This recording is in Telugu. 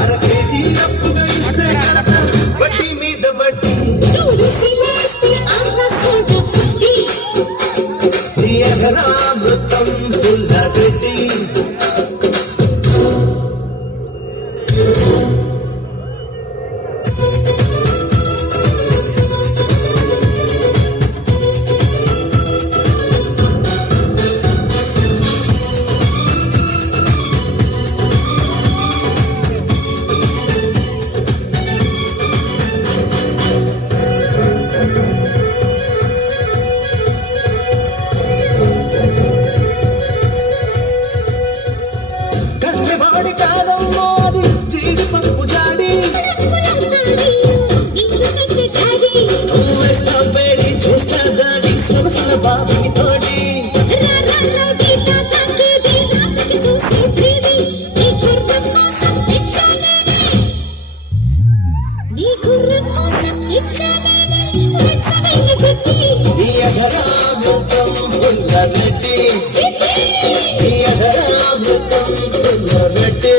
అర కేజీ అప్పుగా ఇస్తే వడ్డీ మీద వడ్డీ ఎగరామృతం పుల్లరెడ్డి కన్నెవాడి కాదమ్మో అది జీడిపప్పు జాడి వేస్తా వేడి చేస్తా దాడి సొగసుల బాబుని తోడి ఎగరామృతం పుల్లరెడ్డి ఎగరామృతం పుల్లరెడ్డి